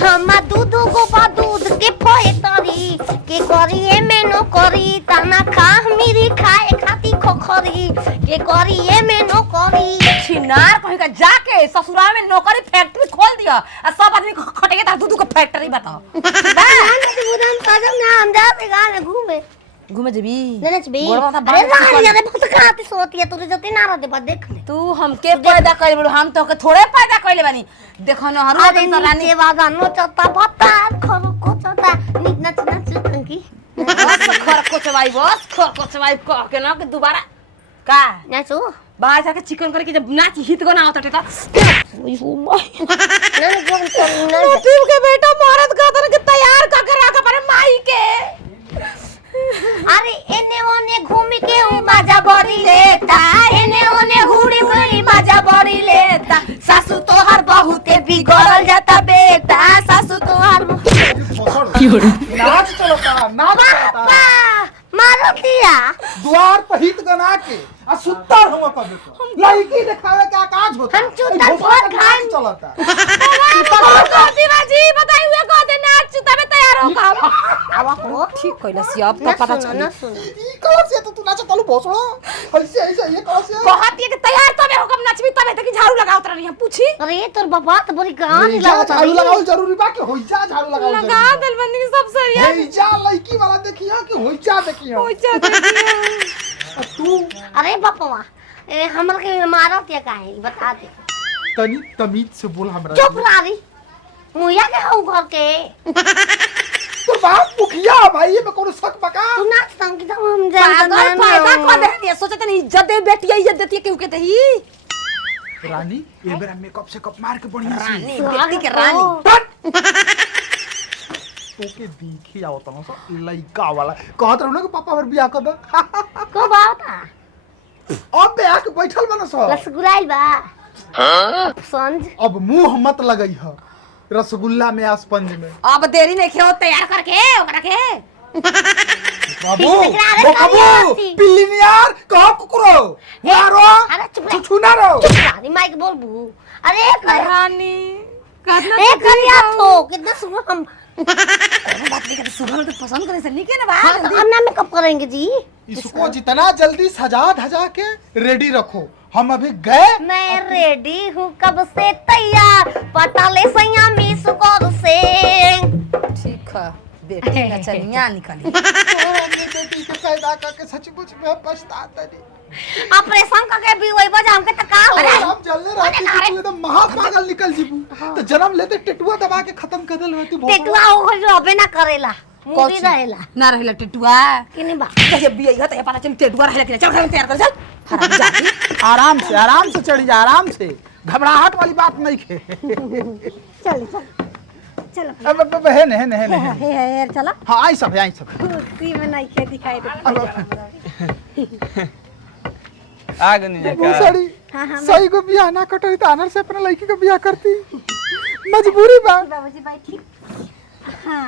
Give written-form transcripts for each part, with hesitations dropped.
हमा दूध गोबा दूध के फैक्टरी के करी ए मेनो करी तना खा मेरी खाए खाती खोखरी के करी ए मेनो करी छिनार कहीं का जाके ससुराल में नौकरी फैक्ट्री खोल दिया और सब आदमी खटेगे ता दूध को फैक्ट्री बताओ हम साजम ना हम जाते गाने घूमे घूमे जबी ननच बे अरे रानी अरे बहुत खाती सोती है तुझे जति ना रहते बा देख ले तू हमके पैदा कइले बोलो हम तो के थोड़े पैदा कइले बानी देखो न हरू अरे रानी के बाद नो चता पत्ता खरो को चता नच नच टंकी बस खर को चवाई बस खर को चवाई कह के ना कि दोबारा का नाचो बाहर जाके चिकन करके जब नाच हित को ना होता टेटा ओहो माय नन जो करना टीम के बेटा मरद का तरह के तैयार का के रखा पर माई के अरे एने ओने घूमी के उ मजा बड़ी लेता एने ओने घूरी घूरी मजा बड़ी लेता सासू तोहर बहुते बिगड़ल जाता बेटा सासू तोहर की हो रही नाच चलो का नाच पापा मारो दिया द्वार पहित गना के आ सुत्तर हम कबे को लड़की दिखावे का काज होता हम चुतर फोन खान चलता जी बताई हुए को दे नाच चुता में तैयार हो का अब हो ठीक कइला सी अब तो पता चल ना सुन ई कौन से तू नाच चलू भोसड़ो ऐसे ऐसे ये कौन से कहत ये कि तैयार तबे हो कब नचबी तबे तक झाड़ू लगावत रही हम पूछी अरे तोर बाबा तो बड़ी गान हिलावत झाड़ू लगाओ जरूरी बा के होइजा झाड़ू लगाओ लगा दिल बंदी सब सरिया होइजा लड़की वाला देखियो कि होइजा देखियो होइजा देखियो तू अरे बापवा ए हमर के मारत या काहे बता दे तनी तमीज से बोल हमरा चुप रारी मुया के हूं घर के तो बाप मुखिया भाई में कोनो शक बका तू नाच तंग की हम पागल फायदा को दे दिया सोचे तनी इज्जत दे बेटिया इज्जत देती है केहू के तही रानी ए बेरा मेकअप से कप मार के बढ़िया से रानी बेटी के रानी ओके देखी आओ तना सो लइका वाला कहत रहू ना कि पापा हमर बियाह कर दो को बाता अब पे आके बैठल बना सो रसगुल्ला बा हां संज अब मुंह मत लगई ह रसगुल्ला में आसपंज में अब देरी नहीं खेओ तैयार करके ओकरा के बाबू वो कबू पिल्ली यार कहो कुकुरो यारो अरे चुप रह छुना रो रानी माइक बोल बू अरे रानी ए करिया तो कितना सुबह हम कोनो बात नहीं कर सुबह में तो पसंद करे से निके ना बाहर हम ना मेकअप करेंगे जी इसको जितना जल्दी सजा धजा के रेडी रखो हम अभी गए मैं रेडी हूँ कब से तैयार पता ले सैया मिस कॉल से ठीक है बेटी का चलिया निकली अपनी बेटी के पैदा करके सचमुच में पछताता नहीं ऑपरेशन करके भी वही बजा हमके तो का अरे हो हम जल्ले रहती कि तू एकदम महापागल निकल जीबू तो जन्म लेते टेटुआ दबा के खत्म कर देल होती टेटुआ हो जो अबे ना करेला मुंडी रहेला ना रहला टेटुआ कि नहीं बा जब भी आई तो ये पता चल टेटुआ रहला कि चल घर में तैयार कर चल हराम जाती आराम से चढ़ी जा आराम से घबराहट वाली बात नहीं खे चल चल चल अब है ने हे चला हां आई सब कुर्सी में नहीं खे दिखाई दे आगनी वो साड़ी हां सही को बियाह ना कटोई तो आनर से अपना लड़की का बियाह करती मजबूरी बा बाबूजी बैठी हां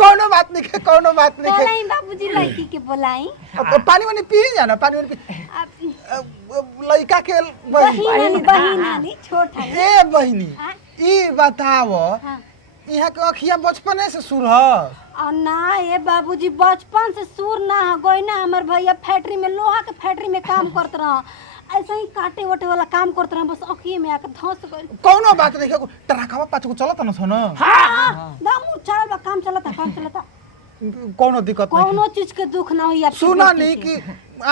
कोनो बात नहीं है बोलाई बाबूजी लड़की के बोलाई पानी वानी पी जाना पानी वानी पी लड़का के बहिनी छोट है ए बहिनी ई बताओ यहाँ के अखिया बचपने से शुरू है और ना ये बाबूजी बचपन से सूर ना गई ना हमार भैया फैक्ट्री में लोहा के फैक्ट्री में काम करत रहा ऐसे ही काटे वटे वाला काम करत रहा बस अखिए में आके धंस गई कोनो बात नहीं है टरकावा पाछ को चलत न सोना हां दम चलता काम चलता कोनो दिक्कत नहीं कोनो चीज के दुख ना होई सुना नहीं कि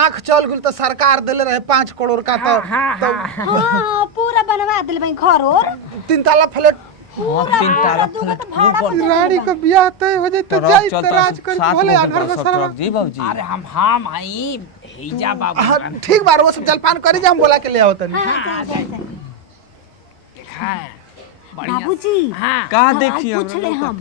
आंख चल गेल तो सरकार देले रहे 5 करोड़ का तो हां पूरा बनवा दिल भाई घर और 3 ताला फ्लैट पूरा तीन ताला फ्लैट रानी का बियाह तय हो जाए तो जाई तो राज कर भले अनहर में सारा जी बाबूजी अरे हम आई हेजा बाबू ठीक बार वो सब जलपान करी जा हम बोला के ले आओ तनी बाबूजी हां का सवाल देखिए पूछ ले हम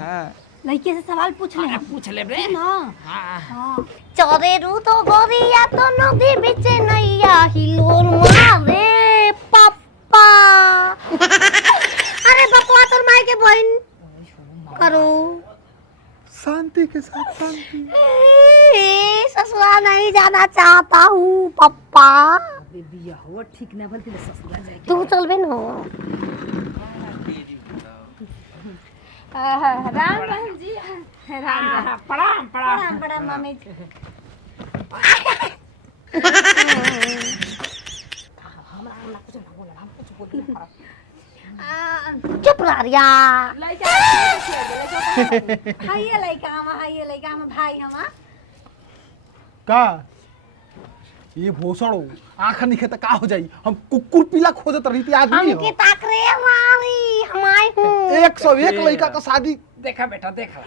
लड़के से सवाल पूछ ले पूछ ले रे ना हां चरेरू तो गोरिया तो नदी बीच नैया हिलोर मारे पापा अरे बकवा तोर माई के बहन करो शांति के साथ शांति ससुराल नहीं जाना चाहता हूँ पापा अबे बिया हो ठीक ना भलती ससुराल जाए तू चलबे न राम राम जी। राम राम। प्रणाम प्रणाम प्रणाम प्रणाम मम्मी जी। चुप रह रिया। हाइए लइका हम भाई हम का ये भोसड़ो आंख निखे त का हो जाई। हम कुकुर पीला खोजत रही थी आदमी हमके ताक रे मारी हम आई हूँ। 101 लड़का का शादी। देखा बेटा देखा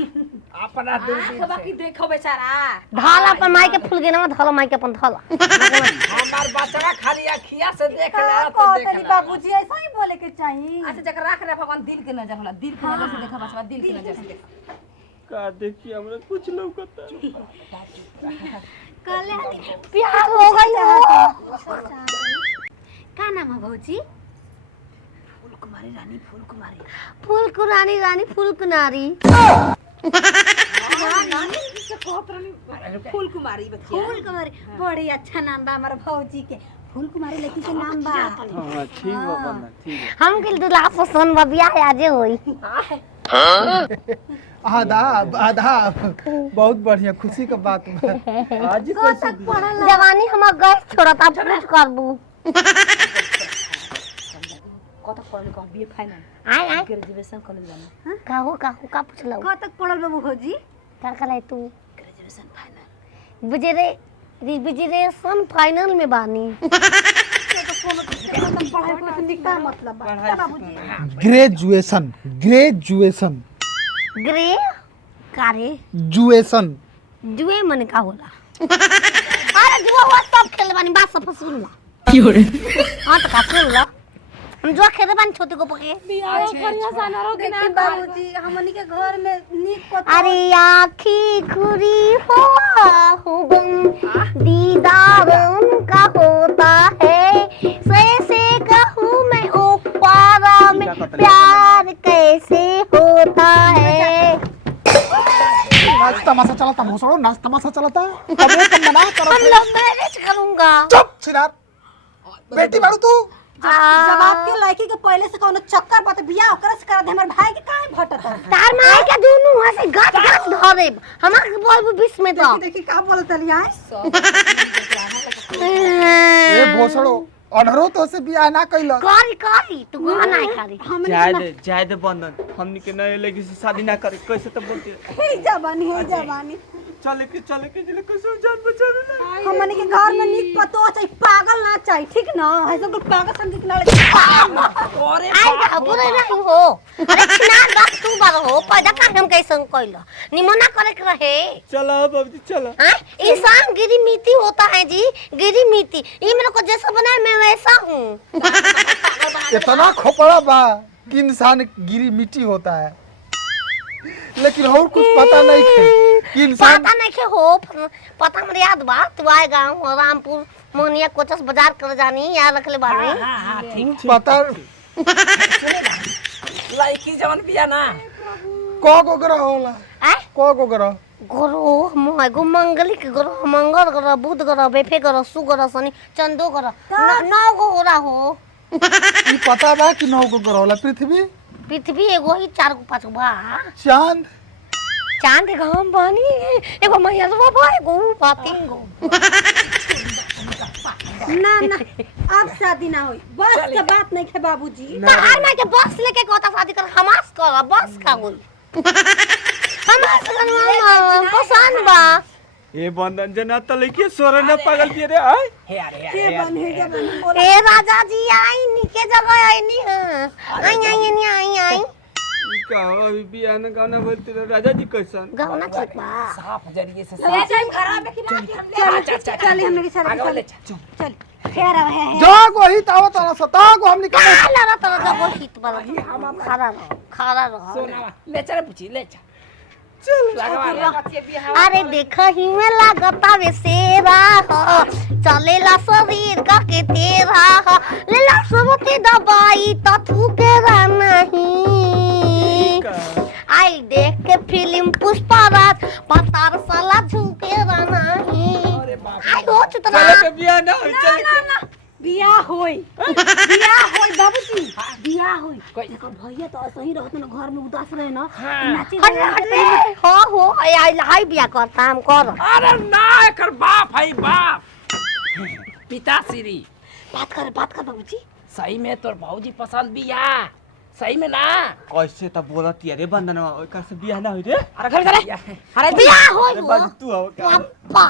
अपना दूरबीन बाकी देखो बेचारा ढाल अपन माई के फूल गिनवा धल माई के अपन धल। हमार बच्चा खाली अखिया से देख ले तो देख तनी ले बाबूजी ऐसा ही बोले के चाहिए। अच्छा जकर राख रहा भगवान दिल के नजर होला दिल के नजर से देखा बचवा दिल के नजर से देखा का देखिए हमरा कुछ लौकता कले प्यार हो गई हो। का नाम है भौजी? फूल कुरानी रानी फूल कुनारी। फूल कुमारी बच्चिया फूल कुमारी बड़ी अच्छा नाम बा हमारे भौजी के। फूल कुमारी लड़की के नाम बा। हां ठीक बा बन्ना ठीक है। हम के दुल्हा पसंद बा बियाह आजे होई। आदाब आदाब बहुत बढ़िया खुशी का बात बा। आज कैसे जवानी हमर गैस छोड़त अब कुछ करबू। कत पढ़ले कह बीए फाइनल आय आय ग्रेजुएशन कॉलेज जाना काहू का पूछलौ कब तक पढ़ल बाबू भौजी? का कहलाई तू ग्रेजुएशन फाइनल ग्रेजुएशन फाइनल में बानी। पढ़ाई को निकता मतलब बा बाबूजी। ग्रेजुएशन ग्रेजुएशन ग्रे कारे जुएशन जुए मन का होला। अरे जुआ हुआ सब खेल बानी बात सब सुन ला। क्यों रे? हां तो का सुन ला। हम जुआ खेले बानी छोटे को पके। देखी बाबूजी हमनी के घर में नीक को अरे आँखी खुरी हो गम दीदार उनका होता है से कहूँ मैं ओ पारा में प्यार कैसे होता है। नाच तमाशा चलता भोसड़ो नाच तमाशा चलता। कबो तुम मना करो। हम लोग मैरिज करूंगा। चुप छिनार बेटी बाड़ू तू। जब आपके लड़की के पहले से कोनो चक्कर पत बियाह ओकरा से करा दे हमर भाई के काहे भटत है? तार माई के दोनों हंसे गाछ गाछ धरे हमरा के बोलबू बीच में तो। देखी का बोलत लिया ए भोसड़ो अनहरो तो से बियाह ना कइल। करी तू गाना नहीं करी। जाय दे बंधन हमनी के नए लगी से शादी ना करे कैसे तो बोलती हे जवानी चले के जिले कैसे जान बचा ले। हमनी के घर में नीक पतो चाहिए पागल ना चाहिए ठीक ना ऐसा कोई पागल समझ के ना लगे। आई जा बुरे नहीं हो। अरे छिनार बात तू बार हो पैदा का हम कैसे कइला निमना करे के रहे। चलो बाबूजी चलो। हां इंसान गिरी मिट्टी होता है जी गिरी मिट्टी ये मेरे को जैसा बनाया मैं वैसा हूँ। इतना खोपड़ा बा कि इंसान गिरी मिट्टी होता है लेकिन और कुछ पता नहीं कि इंसान पता नहीं के हो पता मुझे याद बा तू आए गाँव रामपुर मोहनिया कोचस बाजार कर जानी याद रख ले बानी। हां ठीक पता लड़की जवन बिया ना को ग्रह होला आय को ग्रह ग्रह मगो मंगलिक ग्रह मंगल ग्रह बुध ग्रह बेफे ग्रह सु ग्रह शनि चंदो ग्रह 9 गो हो रहा हो। ई पता बा कि 9 गो ग्रह होला। पृथ्वी एगो ही 4 गो 5 गो बा। चांद चांद हम बानी एगो मैया बा एगो बा 3 गो। ना अब शादी ना होई बस के बात नहीं है बाबूजी। तार में के बस लेके कहता शादी कर हमास कर बस का होई। हमास कर पसंद बा। ए बंधन जना त लइके सोरे न पागल पिए रे आय हे अरे हे बन हे जवानी बोल ए राजा जी आई निके जगह आई नी आई का अभी बिया न गाना बोलते रे राजा जी कैसन गाना ठीक बा। साफ जरिए से ये टाइम खराब है कि ना कि हम चल हमने के साथ आगे ले चल फेर है जागो ही ताव तना सता को हम निकाल। काला रहा तो जब वो हित वाला खारा रहा। सोना ले चले पूछी ले चल लगवा अरे देखा ही में लागता वे सेरा हो चलेला शरीर का के तेरा हो लेला सबते दवाई तो थूकेरा नहीं। आई देख के फिल्म पुष्पराज पतार साला झुकेरा नहीं। आई हो चुतना चले के बिया ना चले बियाह होई बाबूजी बियाह होई देखो भैया तो ऐसे ही रहते ना घर में उदास रहे ना नाचे हो हाय बिया करता हम कर अरे ना एकर बाप है बाप पिताश्री बात कर बाबूजी सही में तोर भौजी पसंद बिया सही में ना कैसे तब बोला रे बंदना ओकर से बियाह ना होई रे अरे घर चले अरे बियाह होई अरे बाजी तू हो क्या पप्पा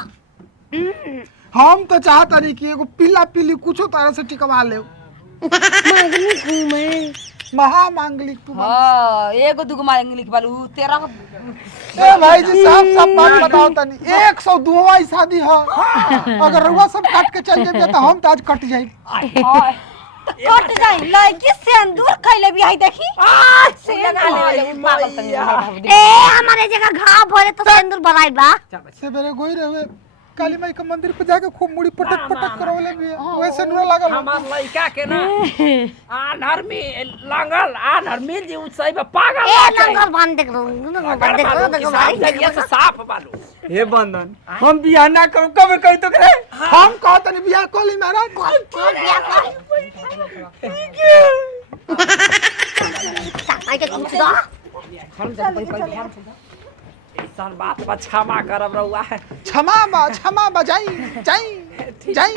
हम तो चाहता नहीं कि एगो पीला पीली कुछो तरह से टिकवा ले मांगनी घूमे महा मांगलिक तू हां एगो दुगो मांगली के बालू तेरा ए भाई जी साफ बात बताओ तनी 102वां शादी है अगर रउआ सब काट के चल जेबे तो हम तो आज कट जाई कट जाई लड़की सिंदूर खइले बियाह देखी से लगा ले पागल तनी ए हमारे जगह घाव भरे तो सिंदूर बनाई बा सेबेरे गोई रहे काली माई के मंदिर पे जाके खूब मुड़ी पटक करवले भी वैसे न लागल हमार लड़का के ना आनहर में लंगल आनहर में जी सही में पागल ए लंगर बांध देखो भाई ये से साफ बालू हे बंदन हम बियाह ना करो कब कही तो करे हम कहत नहीं बियाह कोली महाराज कौन बिया कर के कुछ दो ऐसन बात पर क्षमा करब रहुआ क्षमा बजाई जाई